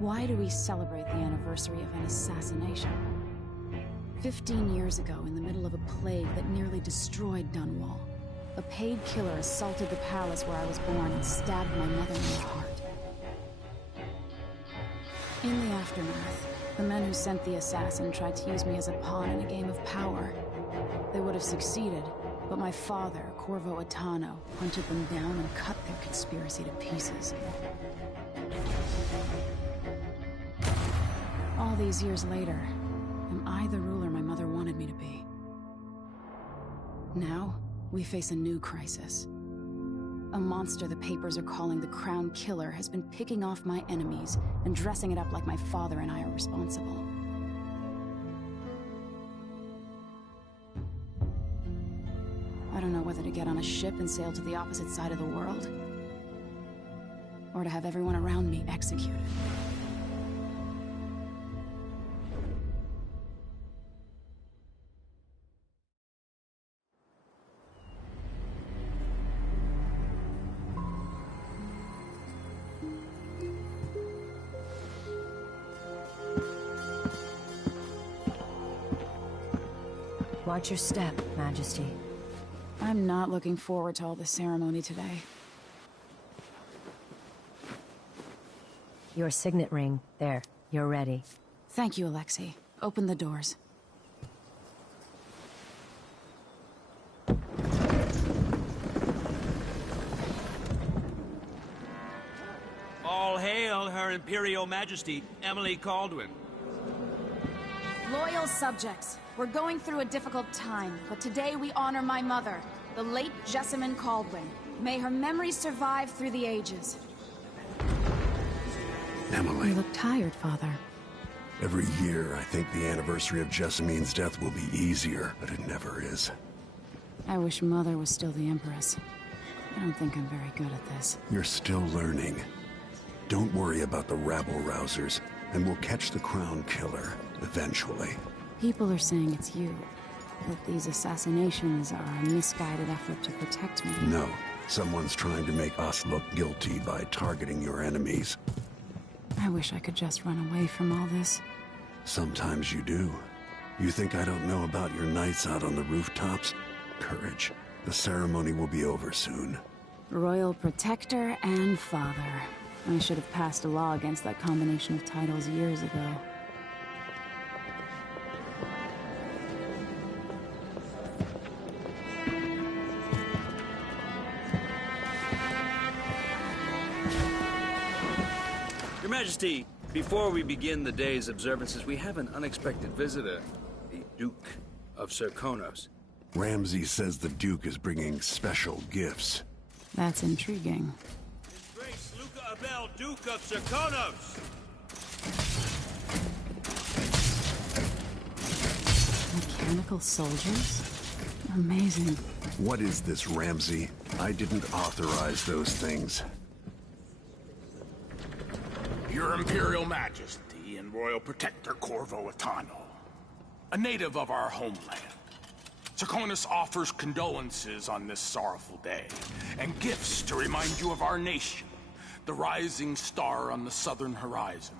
Why do we celebrate the anniversary of an assassination? 15 years ago, in the middle of a plague that nearly destroyed Dunwall, a paid killer assaulted the palace where I was born and stabbed my mother in the heart. In the aftermath, the men who sent the assassin tried to use me as a pawn in a game of power. They would have succeeded, but my father, Corvo Attano, hunted them down and cut their conspiracy to pieces. All these years later, am I the ruler my mother wanted me to be? Now, we face a new crisis. A monster the papers are calling the Crown Killer has been picking off my enemies and dressing it up like my father and I are responsible. I don't know whether to get on a ship and sail to the opposite side of the world, or to have everyone around me executed. Watch your step, Majesty. I'm not looking forward to all the ceremony today. Your signet ring. There. You're ready. Thank you, Alexei. Open the doors. All hail Her Imperial Majesty, Emily Caldwin. Loyal subjects, we're going through a difficult time, but today we honor my mother, the late Jessamine Caldwin. May her memory survive through the ages. Emily. You look tired, Father. Every year, I think the anniversary of Jessamine's death will be easier, but it never is. I wish Mother was still the Empress. I don't think I'm very good at this. You're still learning. Don't worry about the rabble-rousers, and we'll catch the Crown Killer, eventually. People are saying it's you. That these assassinations are a misguided effort to protect me. No. Someone's trying to make us look guilty by targeting your enemies. I wish I could just run away from all this. Sometimes you do. You think I don't know about your nights out on the rooftops? Courage. The ceremony will be over soon. Royal Protector and Father. I should have passed a law against that combination of titles years ago. Your Majesty, before we begin the day's observances, we have an unexpected visitor, the Duke of Serkonos. Ramsay says the Duke is bringing special gifts. That's intriguing. His Grace Luca Abel, Duke of Serkonos! Mechanical soldiers? Amazing. What is this, Ramsay? I didn't authorize those things. Your Imperial Majesty and Royal Protector Corvo Attano, a native of our homeland. Serkonos offers condolences on this sorrowful day, and gifts to remind you of our nation, the rising star on the southern horizon.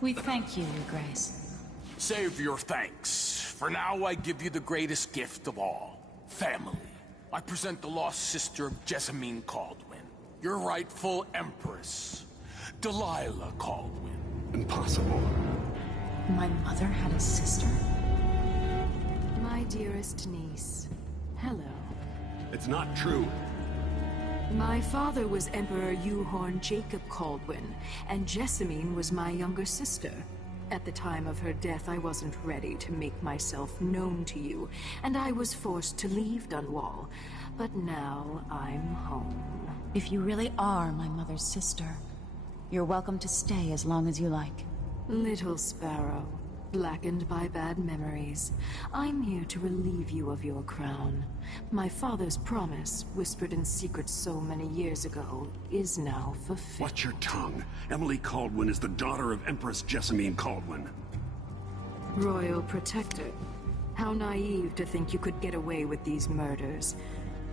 We thank you, Your Grace. Save your thanks. For now, I give you the greatest gift of all, family. I present the lost sister of Jessamine Caldwin, your rightful Empress, Delilah Caldwin. Impossible. My mother had a sister? My dearest niece, hello. It's not true. My father was Emperor Euhorn Jacob Caldwin, and Jessamine was my younger sister. At the time of her death, I wasn't ready to make myself known to you, and I was forced to leave Dunwall. But now I'm home. If you really are my mother's sister, you're welcome to stay as long as you like. Little sparrow, blackened by bad memories, I'm here to relieve you of your crown. My father's promise, whispered in secret so many years ago, is now fulfilled. Watch your tongue. Emily Caldwin is the daughter of Empress Jessamine Caldwin. Royal Protector, how naive to think you could get away with these murders.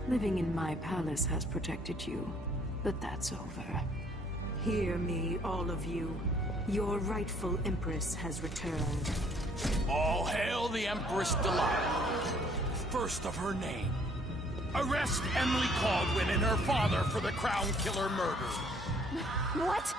Living in my palace has protected you, but that's over. Hear me, all of you. Your rightful Empress has returned. All hail the Empress Delilah, first of her name. Arrest Emily Caldwin and her father for the Crown Killer murder. What?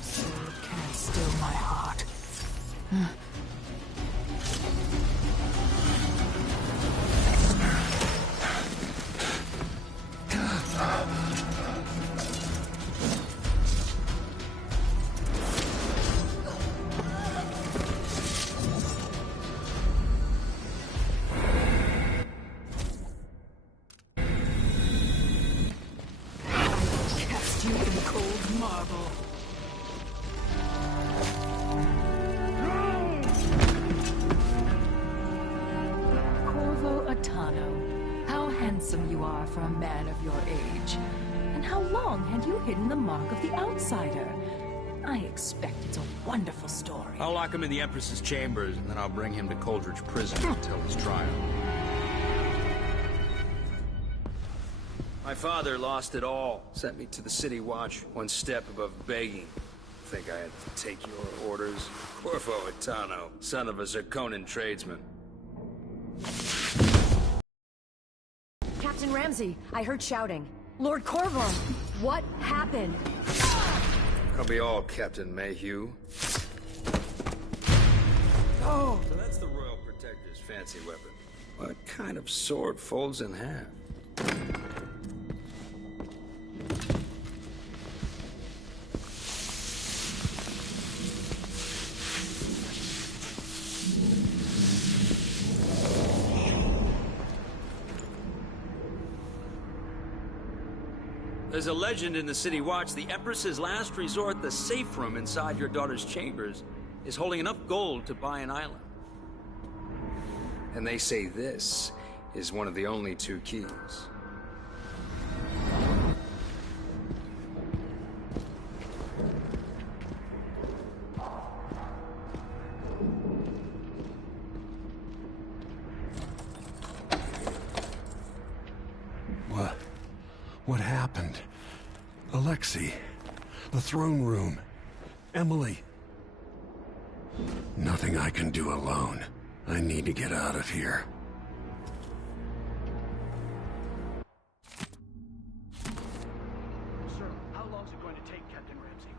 Sword can't still my heart. Cast you in cold marble. Corvo Atano, how handsome you are for a man of your age. And how long had you hidden the mark of the outsider? I expect it's a wonderful story. I'll lock him in the Empress's chambers, and then I'll bring him to Coldridge Prison until his trial. My father lost it all. Sent me to the City Watch, one step above begging. Think I had to take your orders? Corvo Atano, son of a Zirconan tradesman. Captain Ramsey, I heard shouting. Lord Corvo, what happened? I'll be all, Captain Mayhew. Oh! So that's the Royal Protector's fancy weapon. What kind of sword folds in half? There's a legend in the City Watch. The Empress's last resort, the safe room inside your daughter's chambers, is holding enough gold to buy an island. And they say this is one of the only two keys. What happened? Alexei, the throne room, Emily. Nothing I can do alone. I need to get out of here. Sir, how long is it going to take, Captain Ramsey?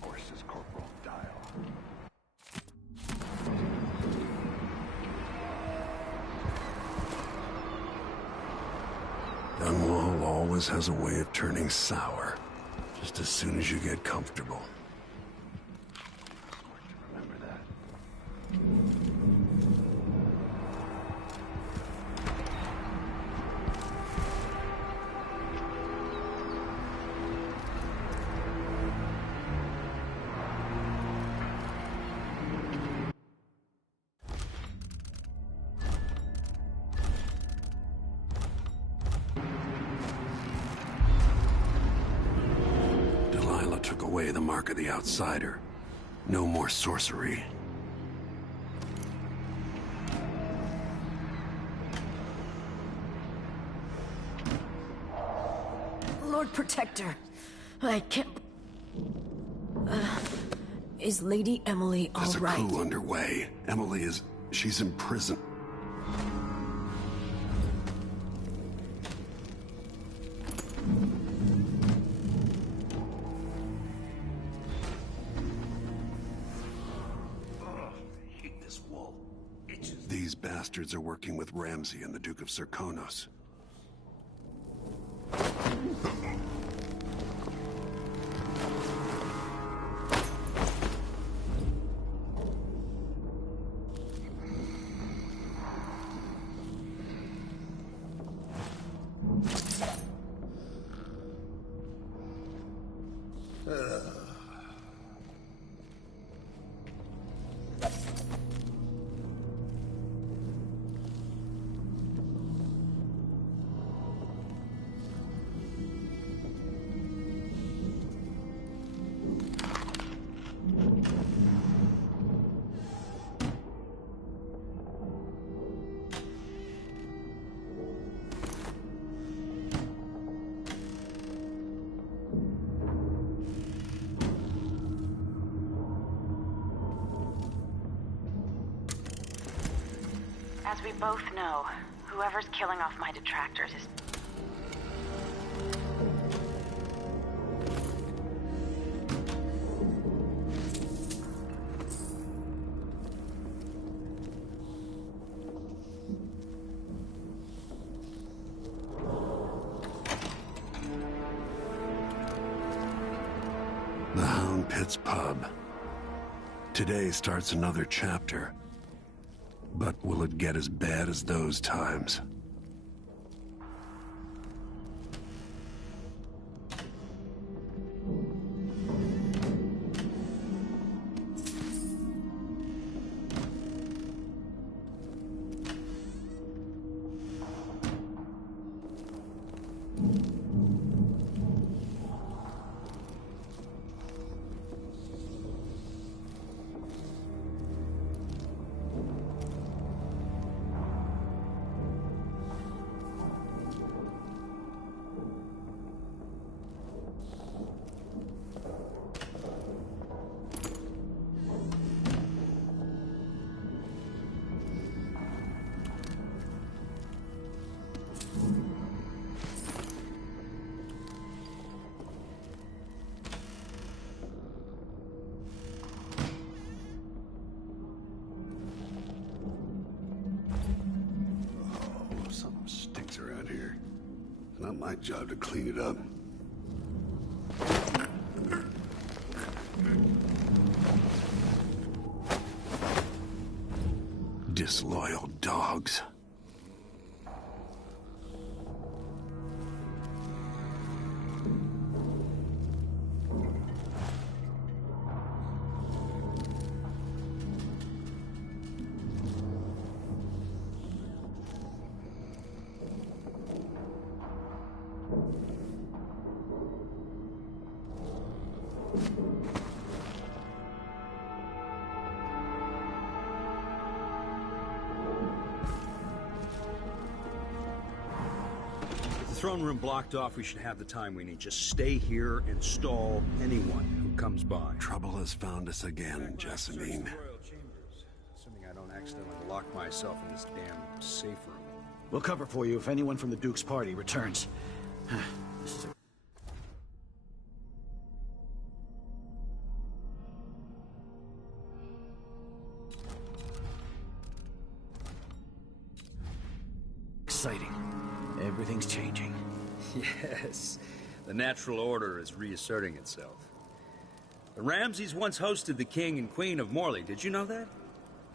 Horses, Corporal Dial. Dunwall always has a way of turning sour, just as soon as you get comfortable. Remember that. Delilah took away the mark of the outsider. No more sorcery. Lord Protector, I can't... is Lady Emily all There's a right? coup underway. Emily is... she's in prison. These bastards are working with Ramsey and the Duke of Zirconos. As we both know, whoever's killing off my detractors is... The Hound Pit's pub. Today starts another chapter. But will it get as bad as those times? Not my job to clean it up. Disloyal dogs. Throne room blocked off, we should have the time we need. Just stay here and stall anyone who comes by. Trouble has found us again, Jessamine. Assuming I don't accidentally lock myself in this damn safe room. We'll cover for you if anyone from the Duke's party returns. This is exciting. Everything's changing. Yes, the natural order is reasserting itself. The Ramseys once hosted the King and Queen of Morley. Did you know that?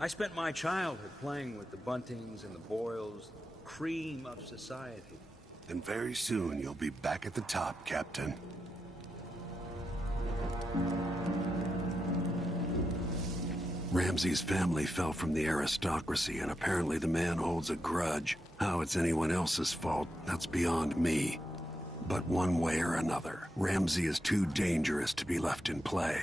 I spent my childhood playing with the Buntings and the Boyles, cream of society. And very soon you'll be back at the top, Captain. Ramsey's family fell from the aristocracy, and apparently the man holds a grudge. How it's anyone else's fault, that's beyond me. But one way or another, Ramsey is too dangerous to be left in play.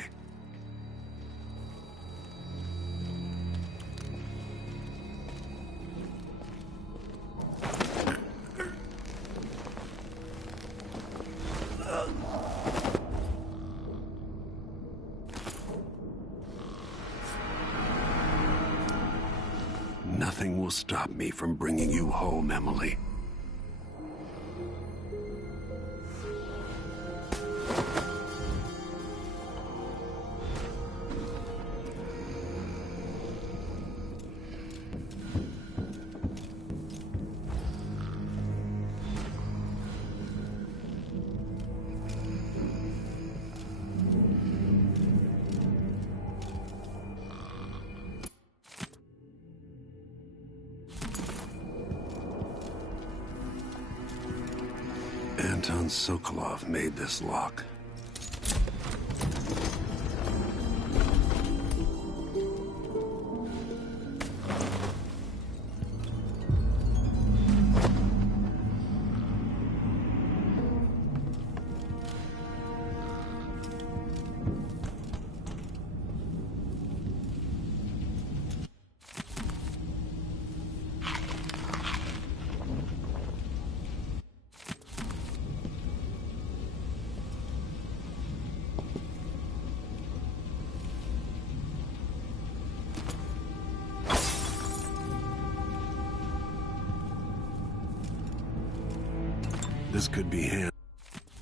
Nothing will stop me from bringing you home, Emily. Anton Sokolov made this lock. This could be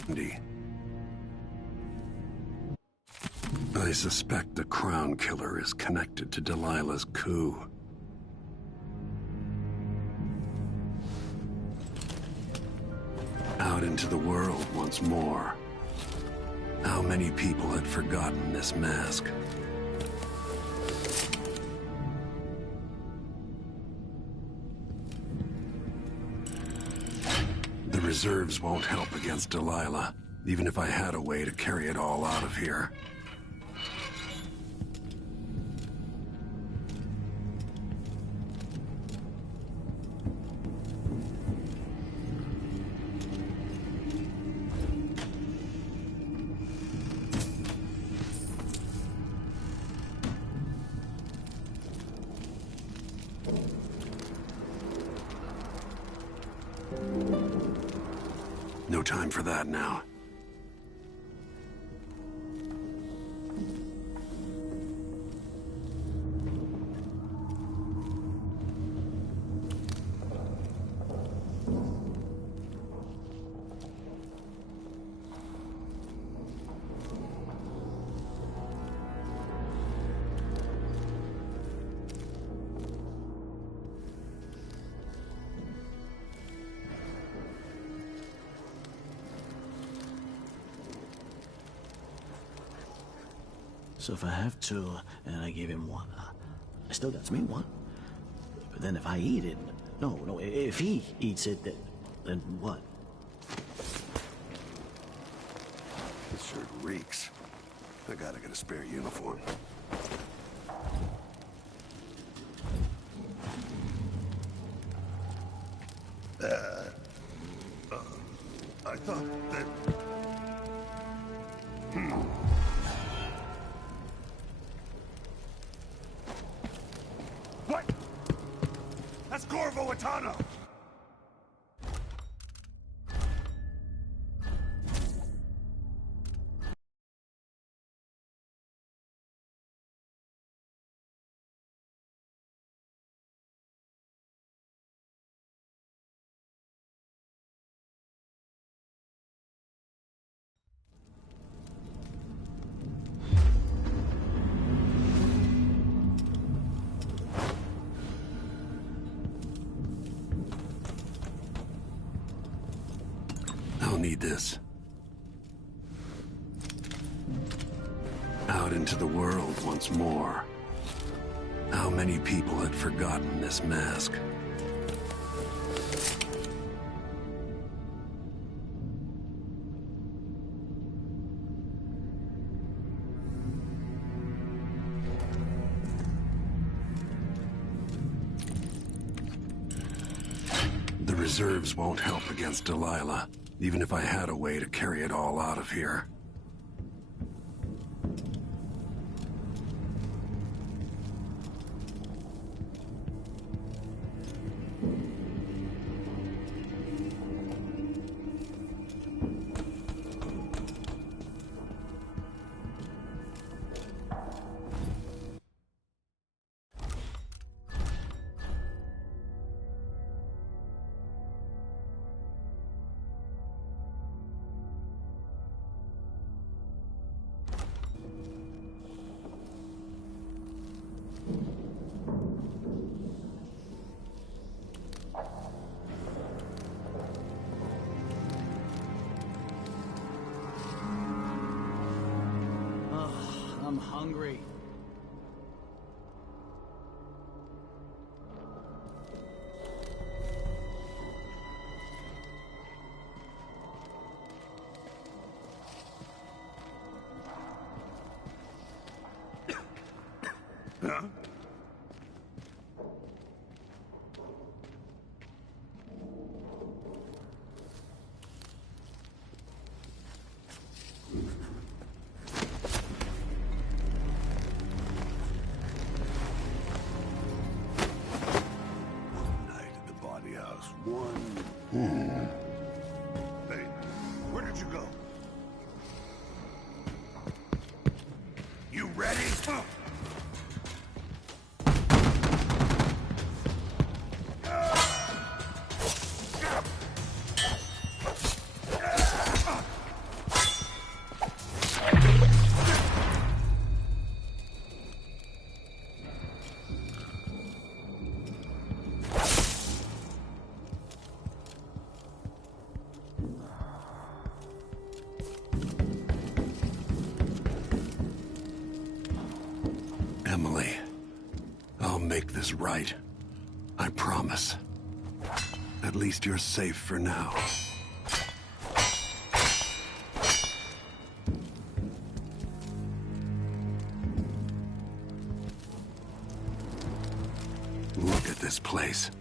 handy. I suspect the Crown Killer is connected to Delilah's coup. Out into the world once more. How many people had forgotten this mask? The reserves won't help against Delilah, even if I had a way to carry it all out of here. No time for that now. So if I have two, and I give him one, I still got me one. But then if I eat it, no, if he eats it, then what? This shirt reeks. I gotta get a spare uniform. I thought that... What? That's Corvo Atano! I'll need this. Out into the world once more. How many people had forgotten this mask? The reserves won't help against Delilah, even if I had a way to carry it all out of here. I'm hungry. Huh? make this right. I promise. At least you're safe for now. Look at this place.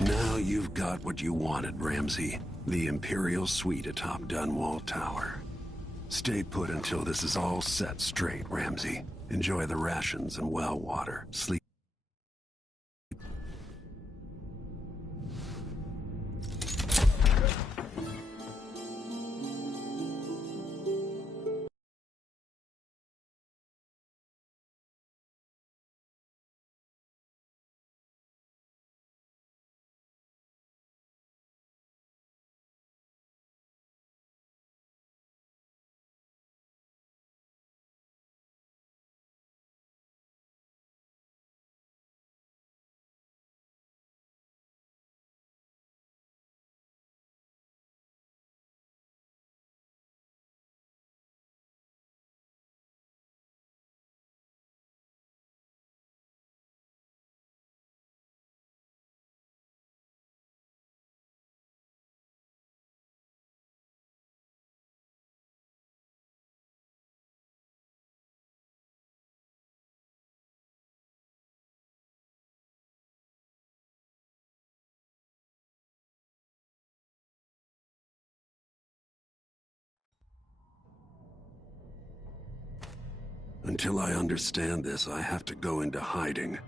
Now you've got what you wanted, Ramsey. The Imperial Suite atop Dunwall Tower. Stay put until this is all set straight, Ramsey. Enjoy the rations and well water. Sleep. Until I understand this, I have to go into hiding.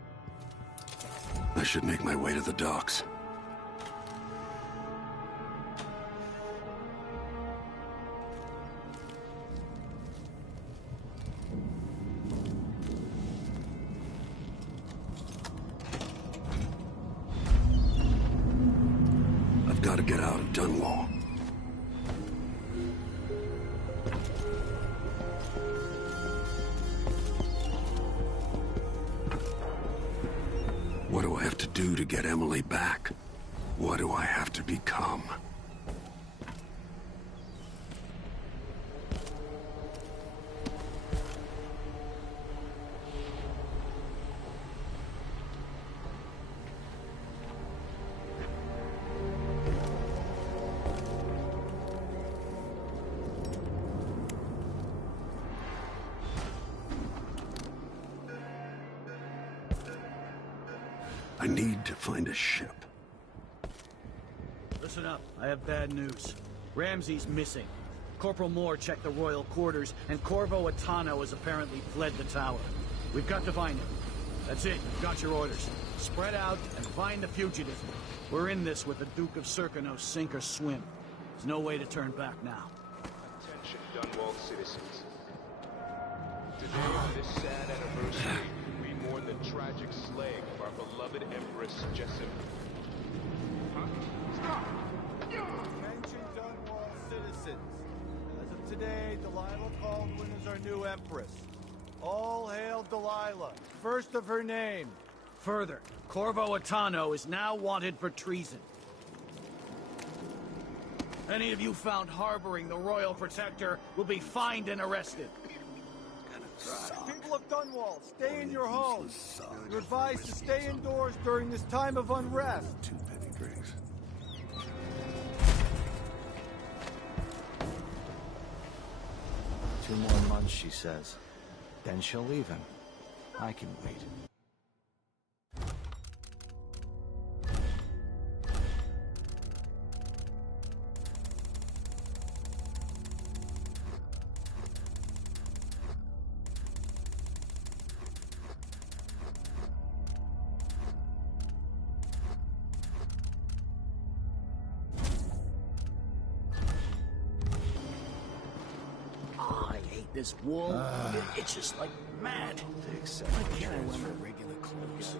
I should make my way to the docks. I've got to get out of Dunwall. What do I have to do to get Emily back? What do I have to become? I need to find a ship. Listen up, I have bad news. Ramsey's missing. Corporal Moore checked the royal quarters, and Corvo Atano has apparently fled the tower. We've got to find him. That's it, you've got your orders. Spread out and find the fugitive. We're in this with the Duke of Circano, sink or swim. There's no way to turn back now. Attention, Dunwall citizens. Today, on this sad anniversary, we mourn the tragic slaying of our beloved Empress Jessamine. Stop! Attention, Dunwall citizens. As of today, Delilah Caldwin is our new Empress. All hail Delilah, first of her name. Further, Corvo Attano is now wanted for treason. Any of you found harboring the Royal Protector will be fined and arrested. People of Dunwall, stay in your homes. You're advised to stay indoors during this time of unrest. 2 penny drinks. Two more months, she says. Then she'll leave him. I can wait. This wool, it's just like mad. I can't wear regular clothes.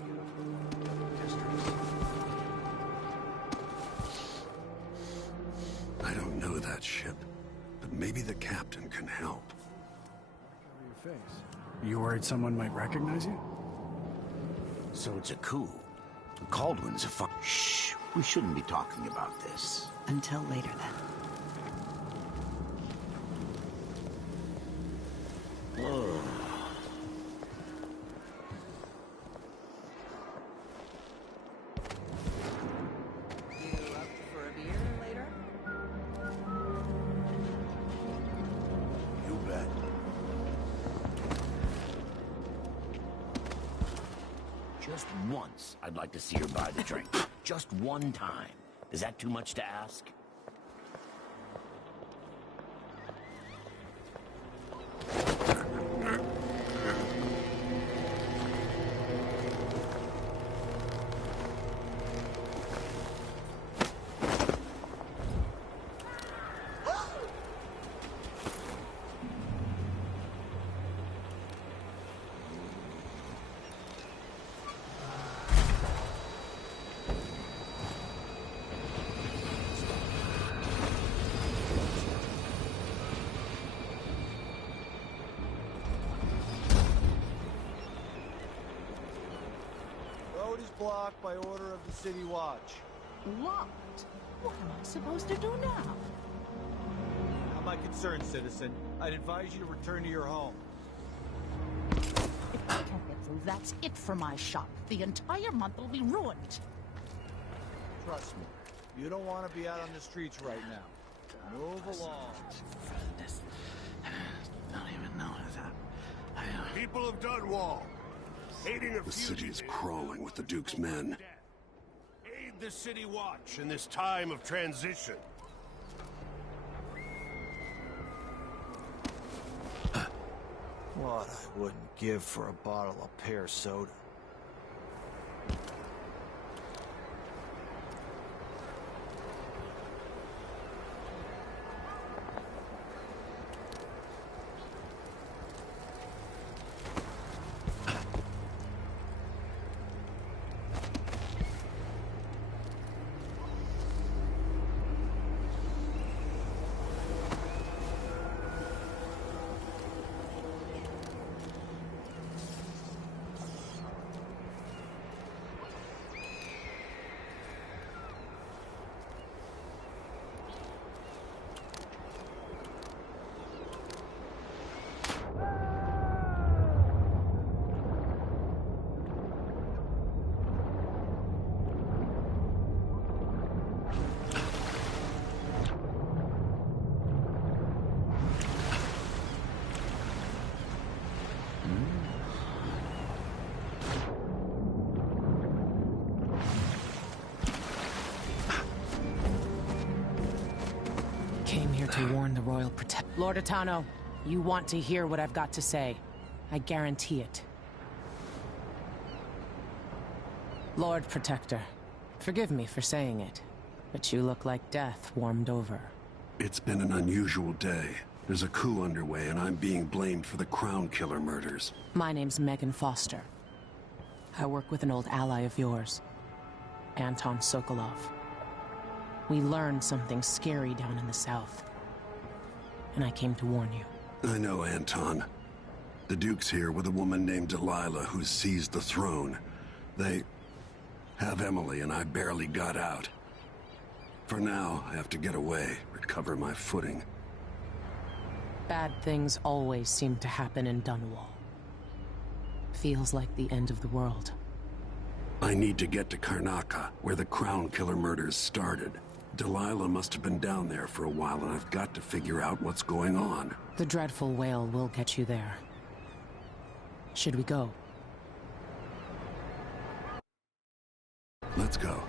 I don't know that ship, but maybe the captain can help. Cover your face. You worried someone might recognize you? So it's a coup. Caldwin's a fuck. Shh. We shouldn't be talking about this. Until later, then. Just once, I'd like to see her buy the drink. Just one time. Is that too much to ask? Blocked by order of the City Watch. What? What am I supposed to do now? Not my concern, citizen. I'd advise you to return to your home. If I can't get through, that's it for my shop. The entire month will be ruined. Trust me, you don't want to be out on the streets right now. Move along. I don't even know that. People of Dunwall! The city is crawling with the Duke's men. Aid the City Watch in this time of transition. What I wouldn't give for a bottle of pear soda. Came here to warn the Royal Protector. Lord Attano, you want to hear what I've got to say. I guarantee it. Lord Protector, forgive me for saying it, but you look like death warmed over. It's been an unusual day. There's a coup underway, and I'm being blamed for the Crown Killer murders. My name's Megan Foster. I work with an old ally of yours, Anton Sokolov. We learned something scary down in the south, and I came to warn you. I know Anton. The Duke's here with a woman named Delilah who's seized the throne. Have Emily and I barely got out. For now, I have to get away, recover my footing. Bad things always seem to happen in Dunwall. Feels like the end of the world. I need to get to Karnaca, where the Crown Killer murders started. Delilah must have been down there for a while, and I've got to figure out what's going on. The dreadful whale will get you there. Should we go? Let's go.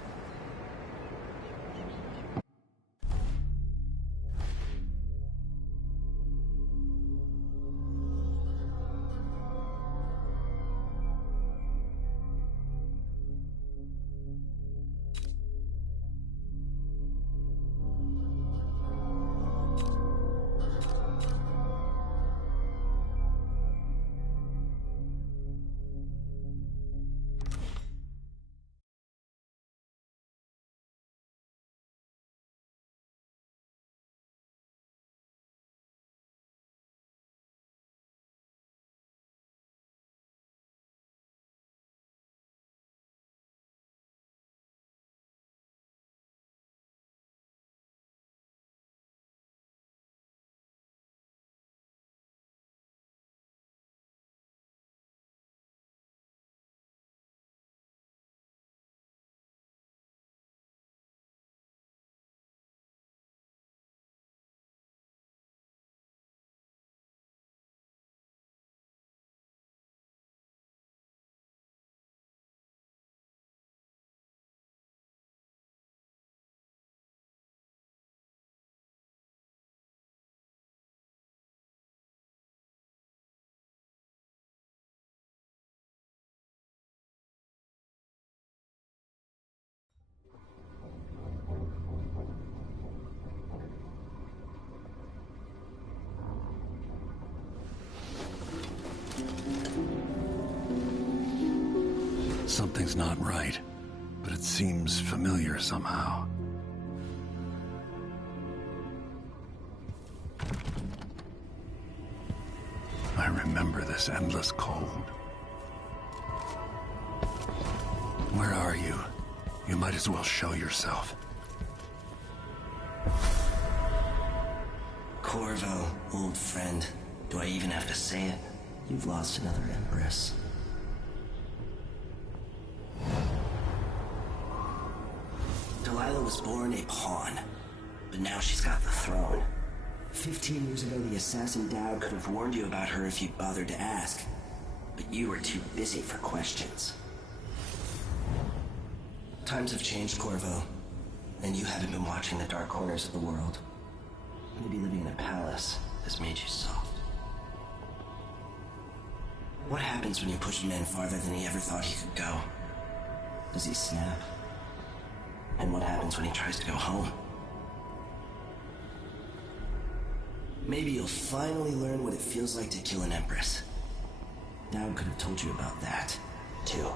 Something's not right, but it seems familiar somehow. I remember this endless cold. Where are you? You might as well show yourself. Corvo, old friend. Do I even have to say it? You've lost another Empress. Delilah was born a pawn, but now she's got the throne. 15 years ago, the assassin Dowd could have warned you about her if you'd bothered to ask, but you were too busy for questions. Times have changed, Corvo, and you haven't been watching the dark corners of the world. Maybe living in a palace has made you soft. What happens when you push a man farther than he ever thought he could go? Does he snap? And what happens when he tries to go home? Maybe you'll finally learn what it feels like to kill an Empress. Dowd could have told you about that, too.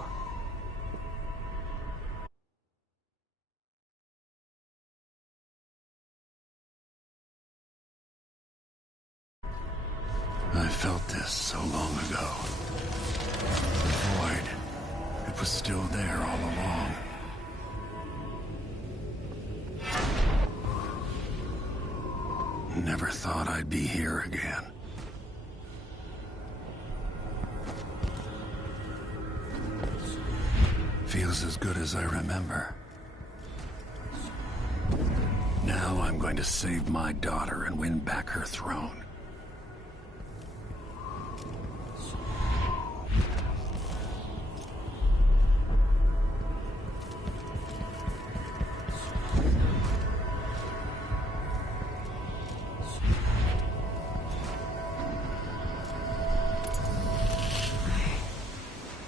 I felt this so long ago. The void. It was still there all along. Never thought I'd be here again. Feels as good as I remember. Now I'm going to save my daughter and win back her throne.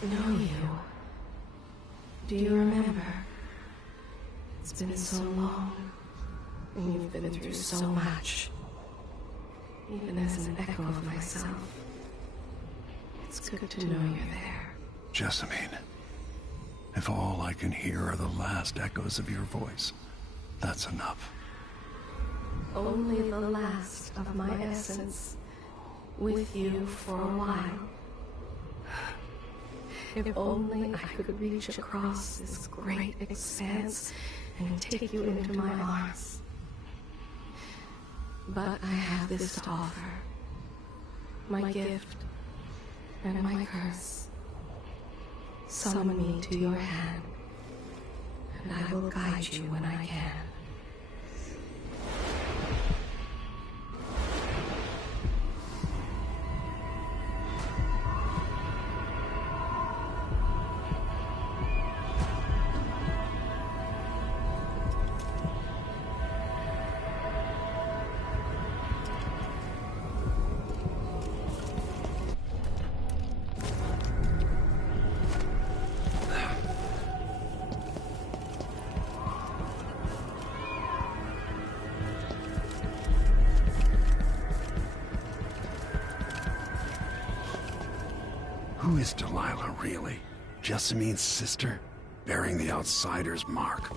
Know you. Do you remember? It's been so long, and you've been through so much. Even as an echo of myself, it's good to know you're there. Jessamine, if all I can hear are the last echoes of your voice, that's enough. Only the last of my essence, with you for a while. If only I could reach across this great expanse and take you into my arms. But I have this to offer. My gift and my curse. Summon me to your hand, and I will guide you when I can. Who is Delilah, really? Jessamine's sister? Bearing the outsider's mark.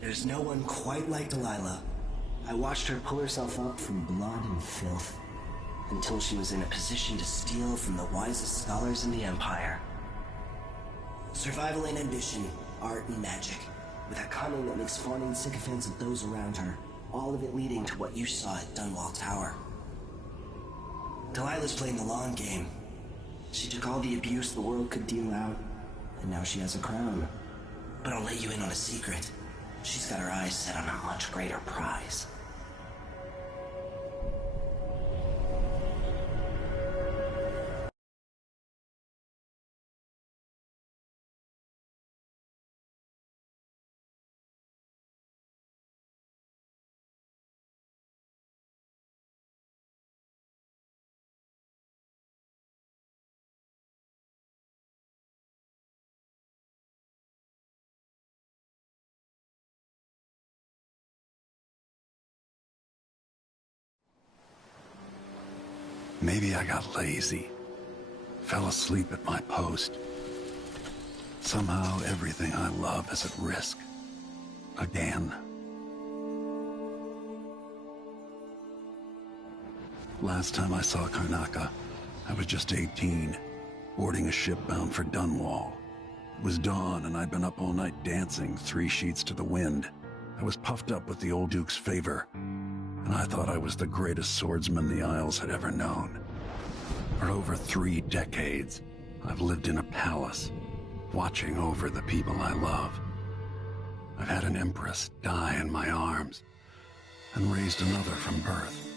There's no one quite like Delilah. I watched her pull herself up from blood and filth, until she was in a position to steal from the wisest scholars in the Empire. Survival and ambition, art and magic, with a cunning that makes fawning sycophants of those around her, all of it leading to what you saw at Dunwall Tower. Delilah's playing the long game. She took all the abuse the world could deal out, and now she has a crown. But I'll let you in on a secret. She's got her eyes set on a much greater prize. Maybe I got lazy. Fell asleep at my post. Somehow everything I love is at risk. Again. Last time I saw Karnaca, I was just 18, boarding a ship bound for Dunwall. It was dawn and I'd been up all night dancing 3 sheets to the wind. I was puffed up with the old Duke's favor, and I thought I was the greatest swordsman the Isles had ever known. For over 3 decades, I've lived in a palace, watching over the people I love. I've had an empress die in my arms, and raised another from birth.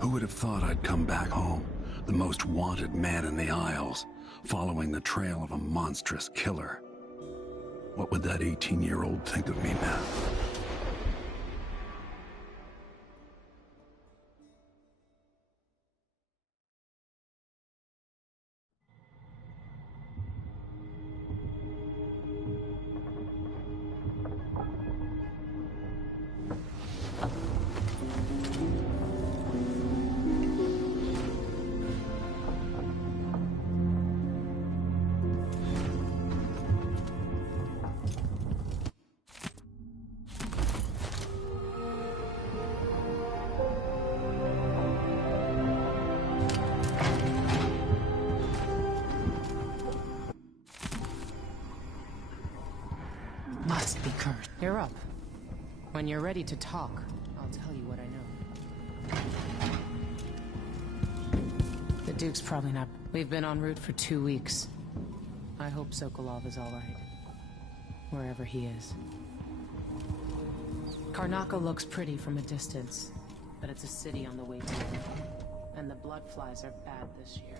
Who would have thought I'd come back home, the most wanted man in the Isles, following the trail of a monstrous killer? What would that 18-year-old think of me now? Must be cursed. You're up. When you're ready to talk, I'll tell you what I know. The Duke's probably not. We've been en route for 2 weeks. I hope Sokolov is all right. Wherever he is. Karnaca looks pretty from a distance, but it's a city on the way to it. And the blood flies are bad this year.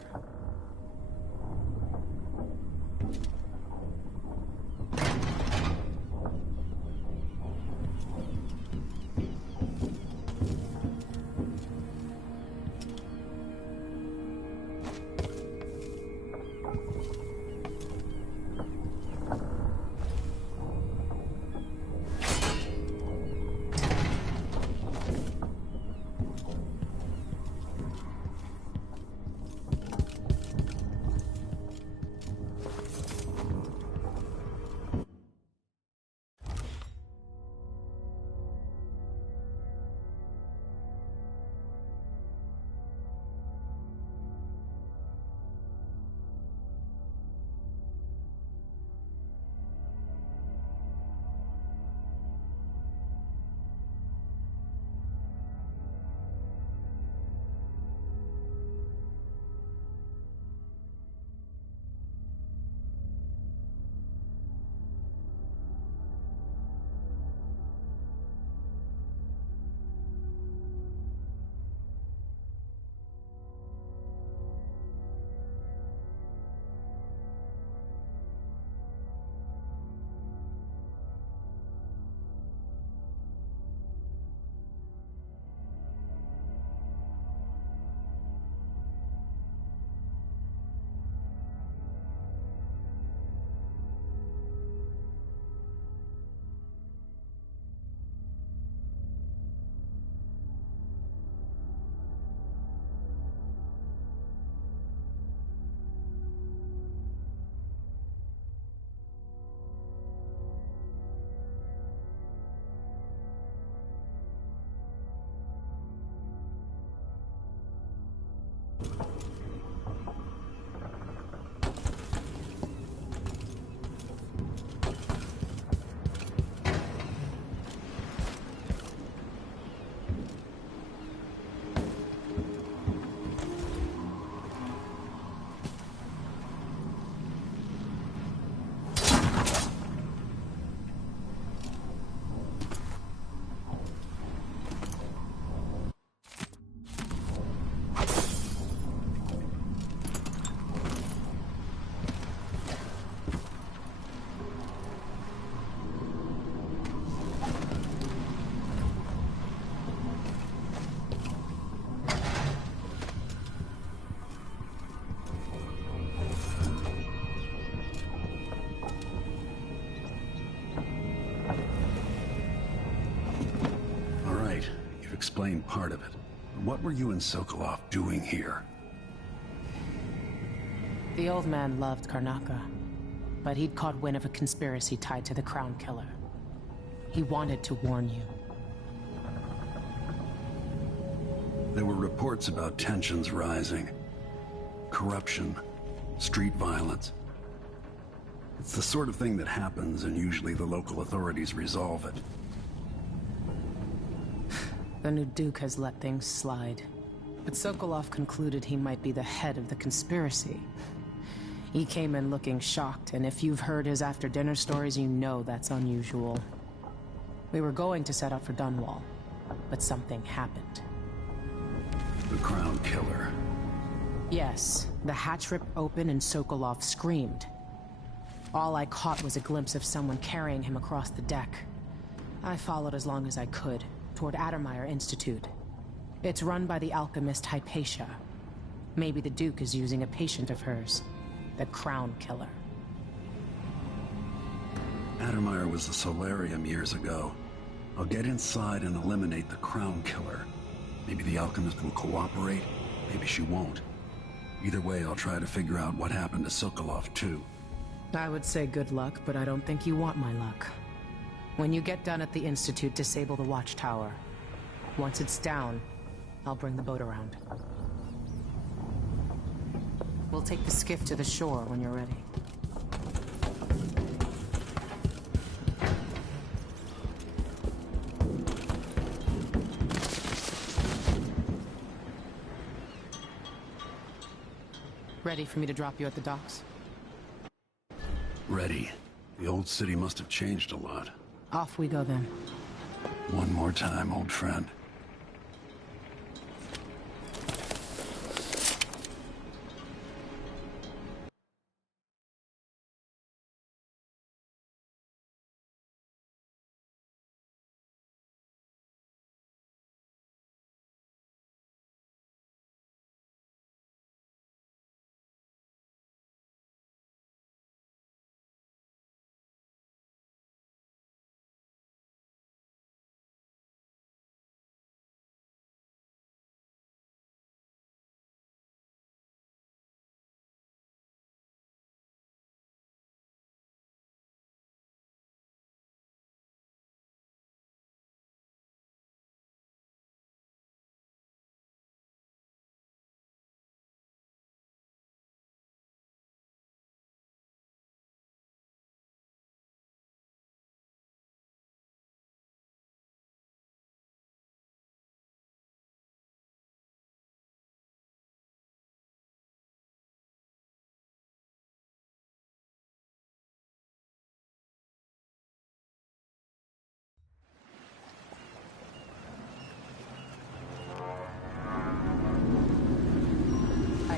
explain part of it. What were you and Sokolov doing here? The old man loved Karnaca, but he'd caught wind of a conspiracy tied to the Crown Killer. He wanted to warn you. There were reports about tensions rising. Corruption, street violence. It's the sort of thing that happens, and usually the local authorities resolve it. The new Duke has let things slide. But Sokolov concluded he might be the head of the conspiracy. He came in looking shocked, and if you've heard his after-dinner stories, you know that's unusual. We were going to set up for Dunwall, but something happened. The Crown Killer. Yes, the hatch ripped open and Sokolov screamed. All I caught was a glimpse of someone carrying him across the deck. I followed as long as I could, toward Average Institute. It's run by the alchemist Hypatia. Maybe the Duke is using a patient of hers, the Crown Killer. Average was a solarium years ago. I'll get inside and eliminate the Crown Killer. Maybe the alchemist will cooperate, maybe she won't. Either way, I'll try to figure out what happened to Sokolov, too. I would say good luck, but I don't think you want my luck. When you get done at the Institute, disable the watchtower. Once it's down, I'll bring the boat around. We'll take the skiff to the shore when you're ready. Ready for me to drop you at the docks? Ready. The old city must have changed a lot. Off we go then. One more time, old friend.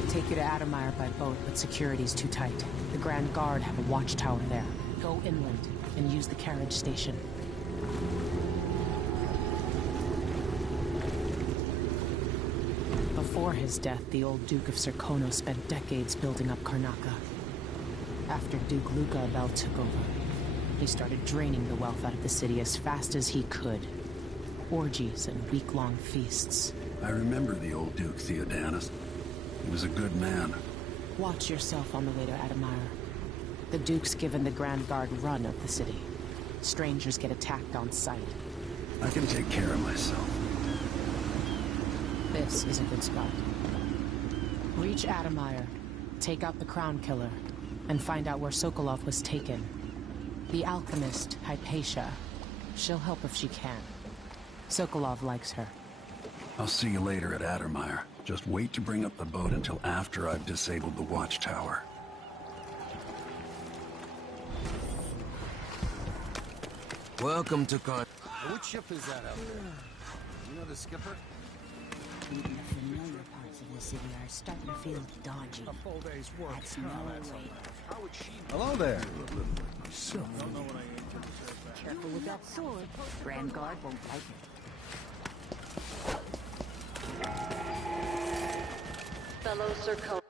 Take you to Adamire by boat, but security's too tight. The Grand Guard have a watchtower there. Go inland and use the carriage station. Before his death, the old Duke of Serkonos spent decades building up Karnaca. After Duke Luca Abel took over, he started draining the wealth out of the city as fast as he could. Orgies and week-long feasts. I remember the old Duke Theodanis. He was a good man. Watch yourself on the way to Adamire. The Duke's given the Grand Guard run of the city. Strangers get attacked on sight. I can take care of myself. This is a good spot. Reach Adamire, take out the Crown Killer, and find out where Sokolov was taken. The alchemist, Hypatia. She'll help if she can. Sokolov likes her. I'll see you later at Adamire. Just wait to bring up the boat until after I've disabled the watchtower. Welcome to Which ship is that out there? You know the skipper? Even the familiar parts of the city are starting to feel dodgy. A full day's work. That's no way. How would she... Hello there. Don't know what I ate to deserve that. Careful with that sword. Grand Guard won't like it. Fellow Serkonos.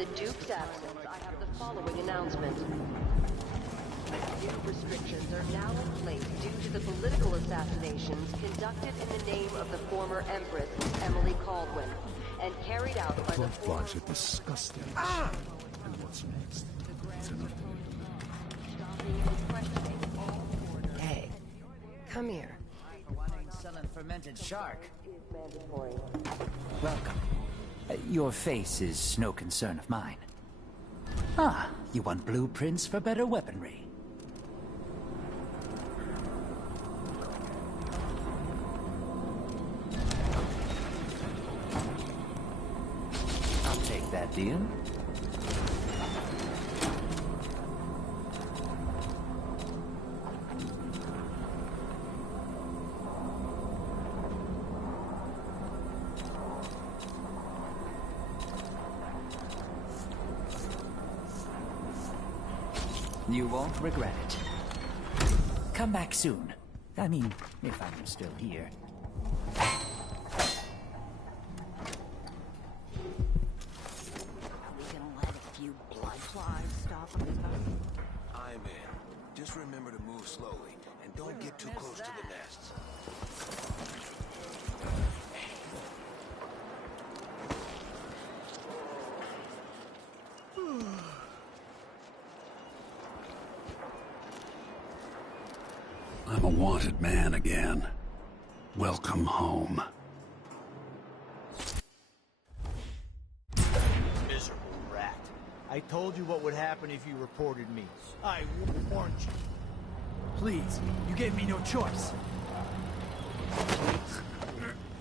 the Duke's absence, I have the following announcement. New restrictions are now in place due to the political assassinations conducted in the name of the former Empress, Emily Caldwin, and carried out by the Blood former... flies are disgusting. And what's next? It's enough. Hey, come here. One ain't selling fermented shark. Welcome. Your face is no concern of mine. Ah, you want blueprints for better weaponry. I'll take that deal. You won't regret it. Come back soon. I mean, if I'm still here. Are we gonna let a few blood flies stop us? I'm in. Just remember to move slowly, and don't get too close to the nests. I'm a wanted man again. Welcome home. Miserable rat. I told you what would happen if you reported me. I warned you. Please, you gave me no choice.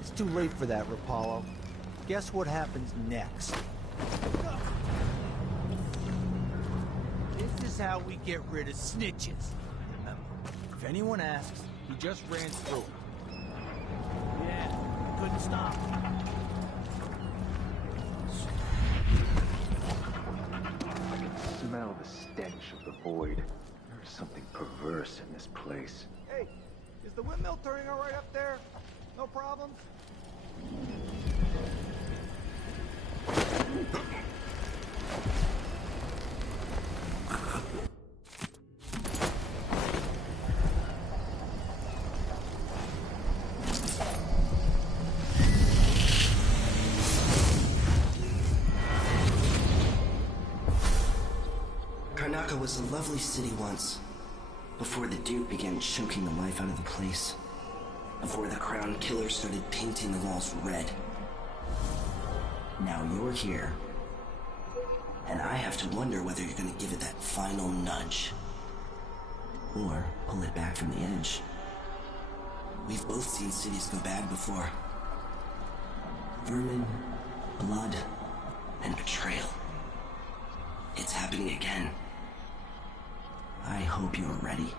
It's too late for that, Rapallo. Guess what happens next? This is how we get rid of snitches. Remember, if anyone asks, he just ran through it. Yeah, couldn't stop. I can smell the stench of the void. There is something perverse in this place. Hey, is the windmill turning all right up there? No problems? Karnaca was a lovely city once, before the Duke began choking the life out of the place. Before the Crown Killer started painting the walls red. Now you're here, and I have to wonder whether you're gonna give it that final nudge, or pull it back from the edge. We've both seen cities go bad before. Vermin, blood, and betrayal. It's happening again. I hope you're ready.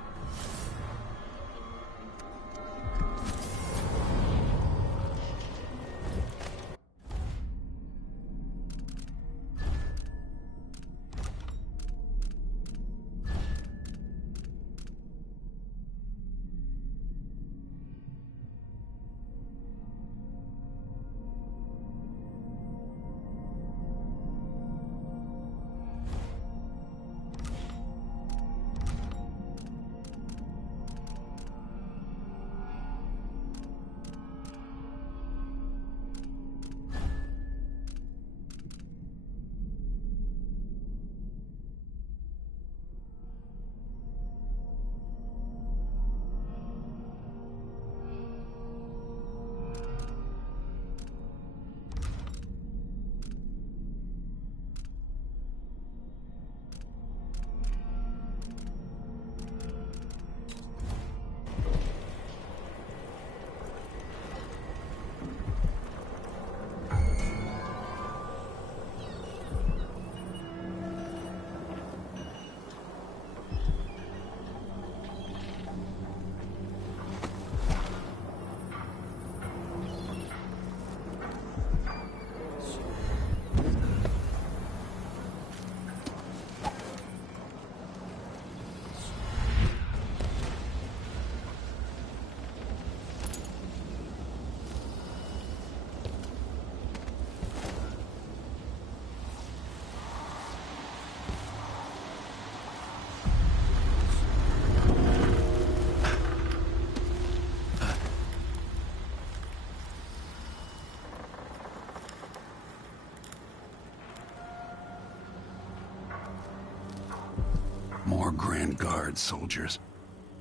more Grand Guard soldiers.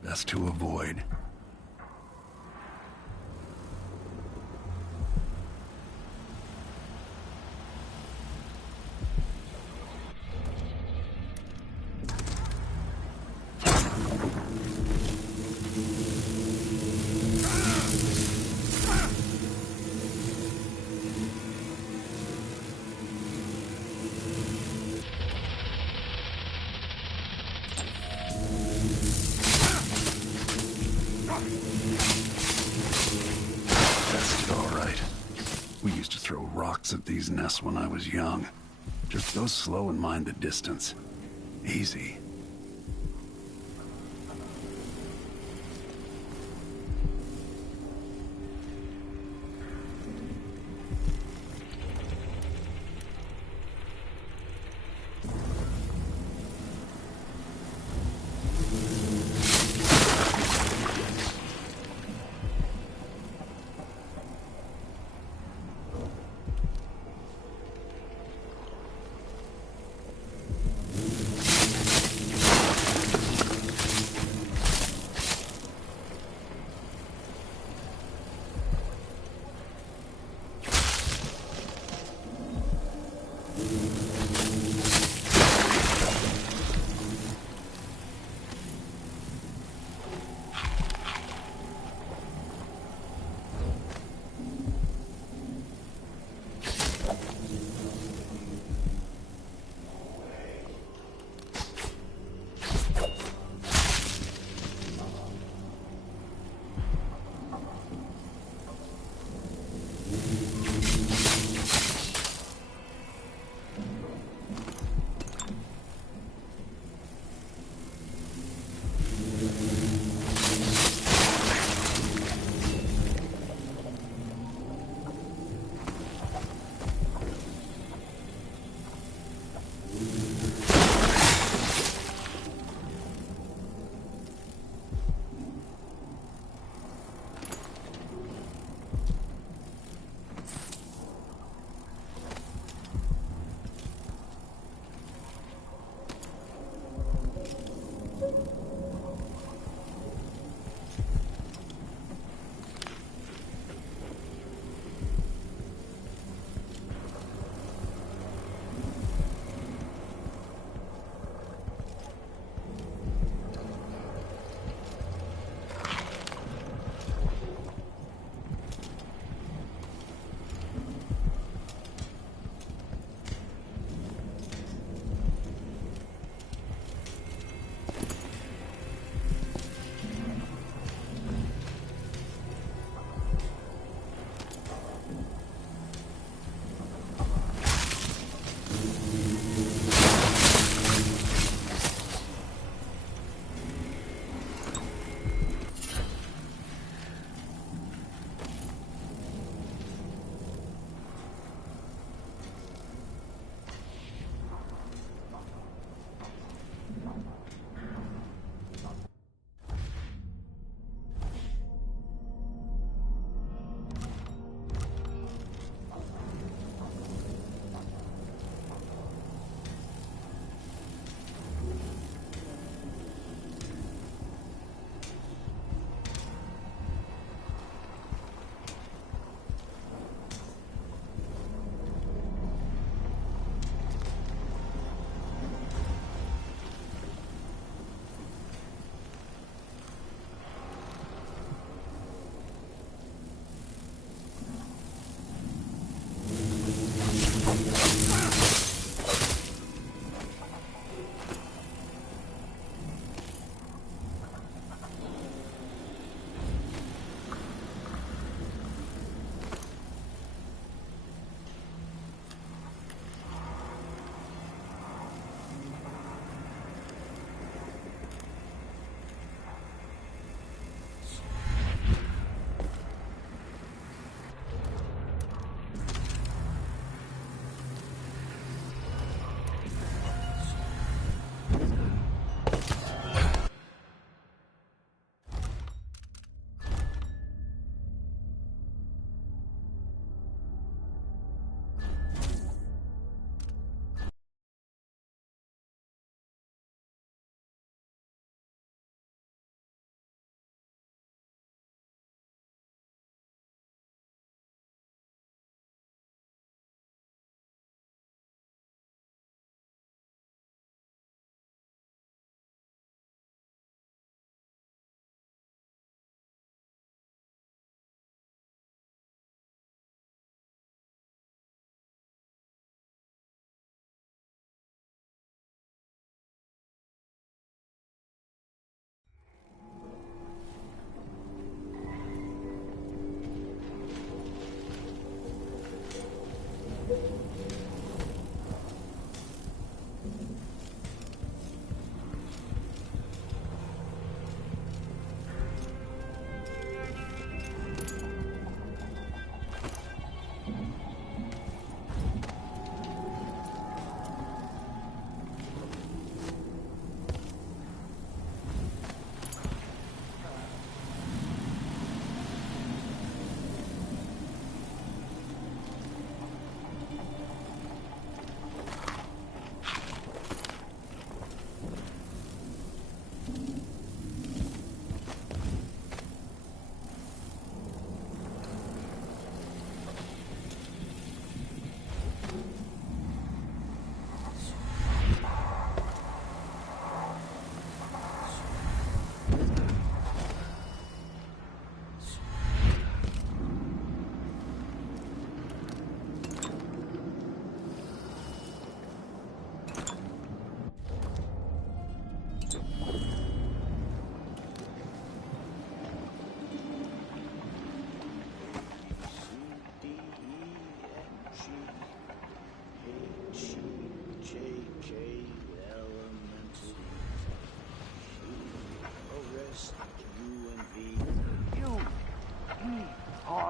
Best to avoid. At these nests when I was young. Just go slow and mind the distance. Easy.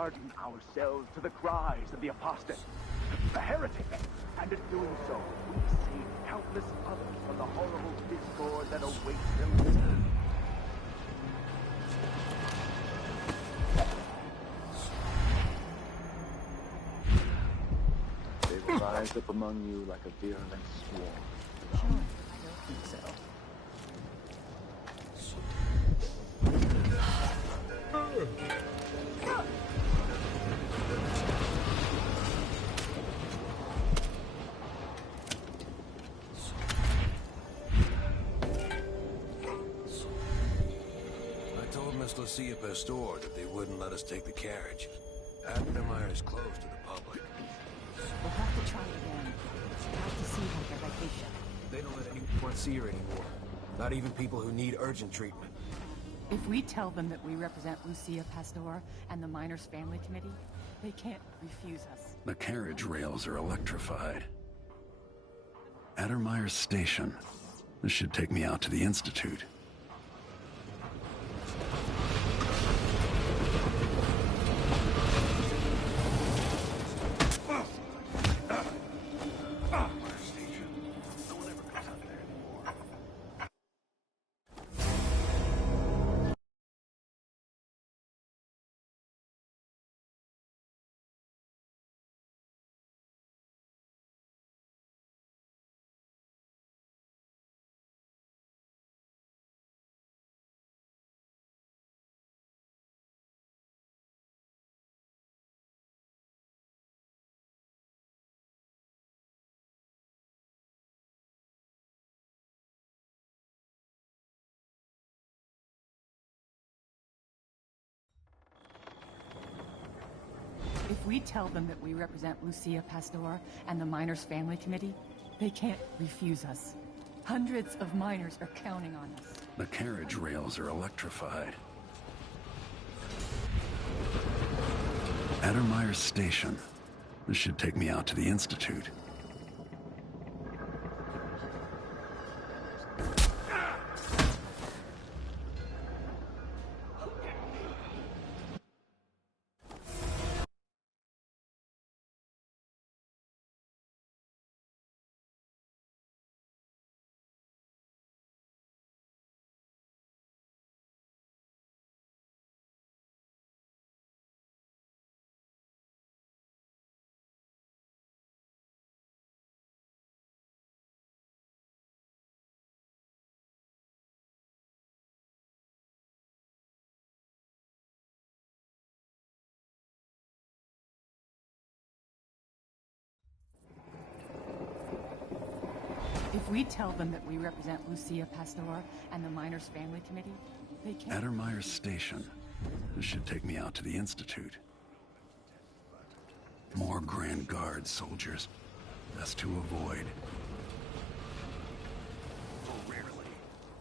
harden ourselves to the cries of the apostate, the heretic, and in doing so, we save countless others from the horrible discord that awaits them. They will rise up among you like a virulent swarm. Sure, I don't think so. I told Miss Lucia Pastor that they wouldn't let us take the carriage. Admire is closed to the public. We'll have to try again. We'll have to see her their vacation. They don't let anyone see her anymore. Not even people who need urgent treatment. If we tell them that we represent Lucia Pastor and the Miners Family Committee, they can't refuse us. The carriage rails are electrified. Addermire Station. This should take me out to the Institute. If we tell them that we represent Lucia Pastor and the Miners Family Committee, they can't refuse us. Hundreds of miners are counting on us. The carriage rails are electrified. Addermire Station. This should take me out to the Institute. If we tell them that we represent Lucia Pastor and the Miners Family Committee, they can't... Addermire Station. This should take me out to the Institute. More Grand Guard soldiers. Best to avoid.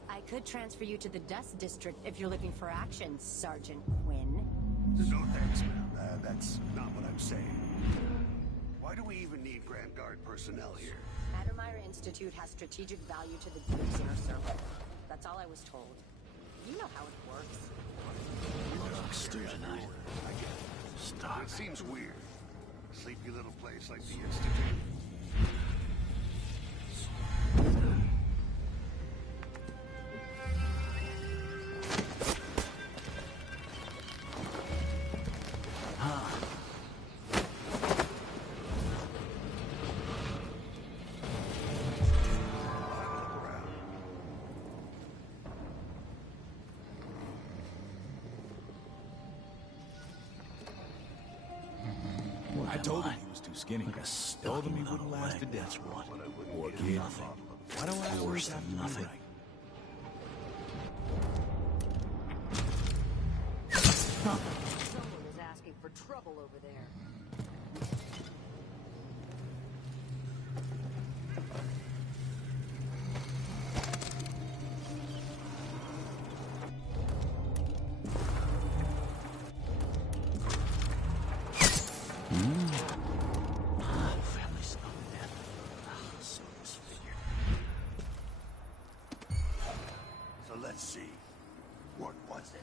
I could transfer you to the Dust District if you're looking for action, Sergeant Quinn. No thanks, ma'am. That's not what I'm saying. Why do we even need Grand Guard personnel here? Addermire Institute has strategic value to the Duke's inner circle. That's all I was told. You know how it works. Stew tonight. I get it. Stop. It seems weird. A sleepy little place like the Institute. I told him he was too skinny. Like told him he wouldn't last a day. That's what. Poor kid. Nothing. Why do I always have to be nothing. Someone is asking for trouble over there. So let's see. What was it?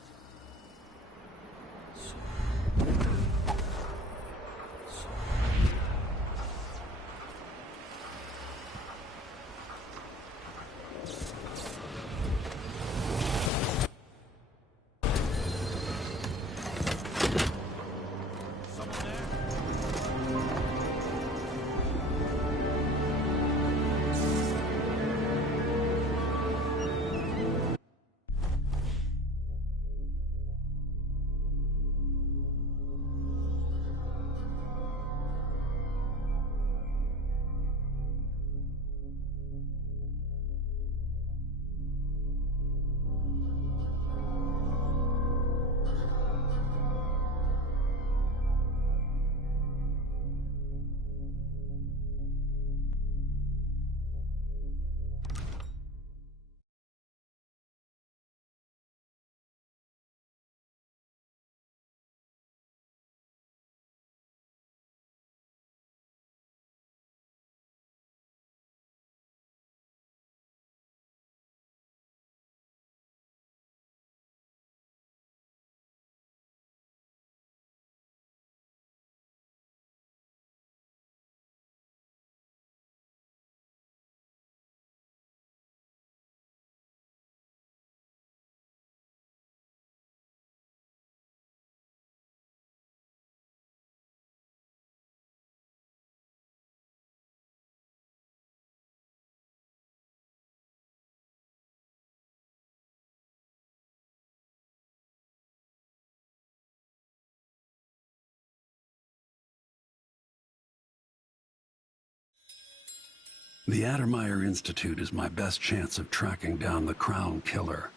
The Addermeyer Institute is my best chance of tracking down the Crown Killer.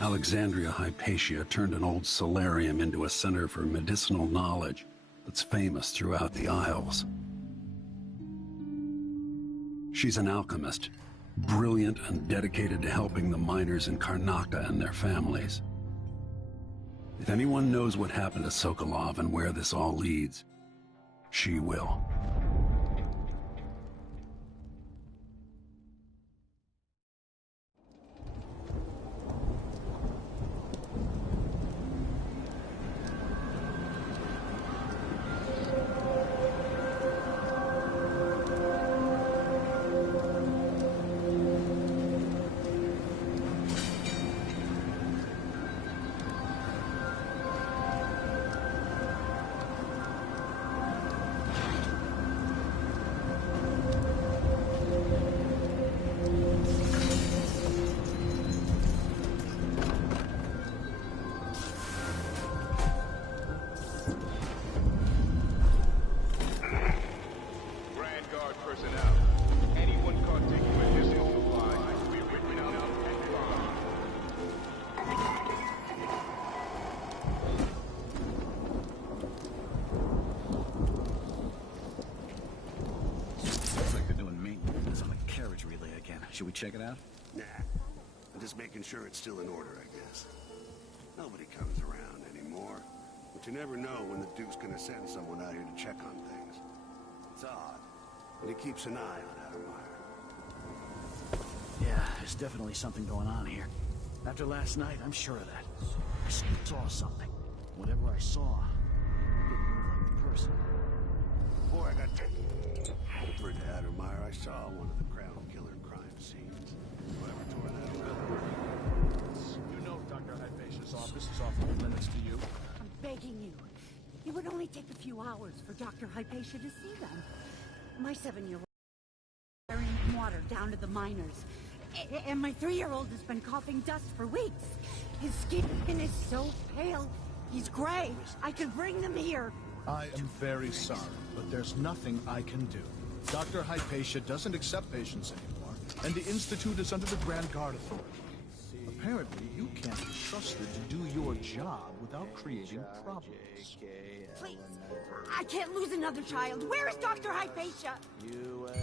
Alexandria Hypatia turned an old solarium into a center for medicinal knowledge that's famous throughout the Isles. She's an alchemist, brilliant and dedicated to helping the miners in Karnaka and their families. If anyone knows what happened to Sokolov and where this all leads, she will. Should we check it out? Nah. I'm just making sure it's still in order, I guess. Nobody comes around anymore. But you never know when the Duke's gonna send someone out here to check on things. It's odd, but he keeps an eye on Addermeyer. Yeah, there's definitely something going on here. After last night, I'm sure of that. I saw something. Whatever I saw, it didn't move like the person. Before I got over to Addermeyer, I saw one of the Crown Killer crime scenes. Whatever tore that around. You know Dr. Hypatia's office is off the limits to you. I'm begging you. It would only take a few hours for Dr. Hypatia to see them. My 7-year-old is carrying water down to the miners. And my 3-year-old has been coughing dust for weeks. His skin is so pale. He's gray. I could bring them here. I am very sorry, but there's nothing I can do. Dr. Hypatia doesn't accept patients anymore, and the Institute is under the Grand Guard Authority. Apparently, you can't be trusted to do your job without creating problems. Please, I can't lose another child. Where is Dr. Hypatia?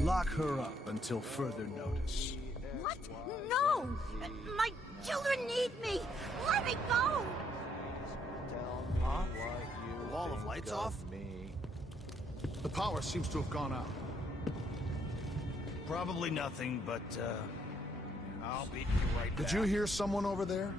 Lock her up until further notice. What? No! My children need me! Let me go! Huh? The wall of lights off? The power seems to have gone out. Probably nothing, but, I'll be right back. Did you hear someone over there?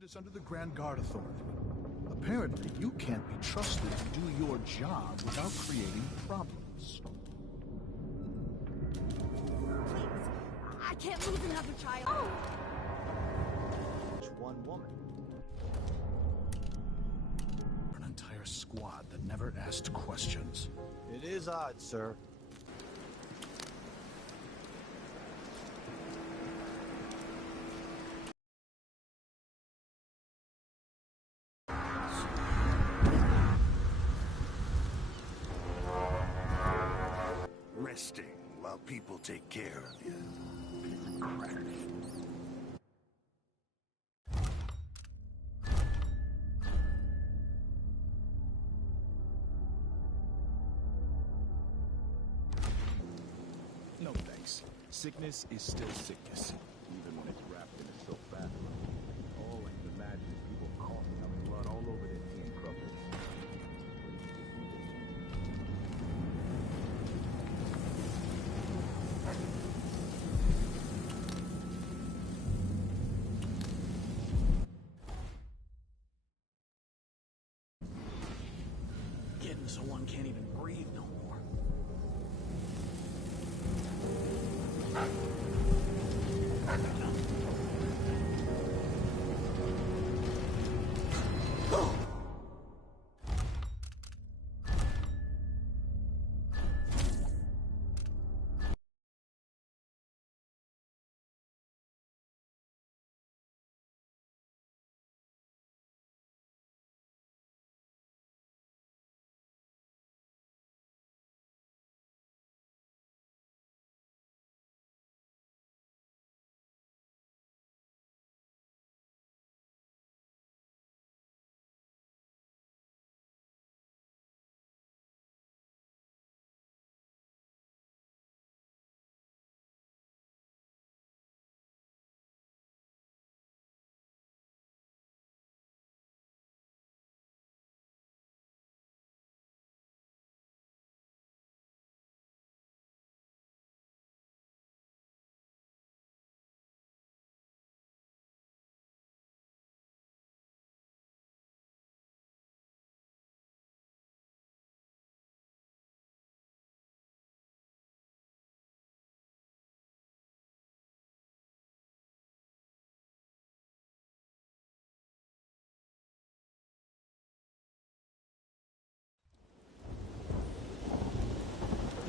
Is under the Grand Guard Authority. Apparently, you can't be trusted to do your job without creating problems. Please, I can't lose another child. Oh! It's one woman. An entire squad that never asked questions. It is odd, sir. Resting while people take care of you. Piece of crap. No thanks. Sickness is still sickness, even when it's wrapped in a silk bathrobe. Oh, I can imagine people coughing up blood all over their tea and crumpets. so one can't even breathe no more.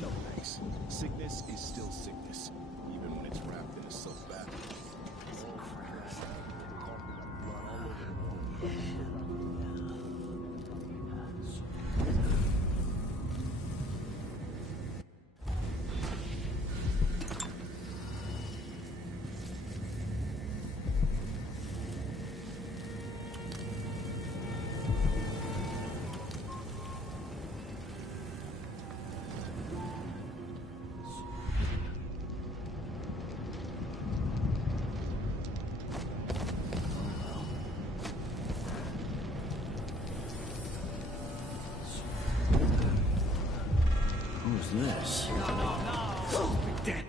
No thanks. Sickness is still sickness, even when it's wrapped in a silk bag. Who's this? No. Dead.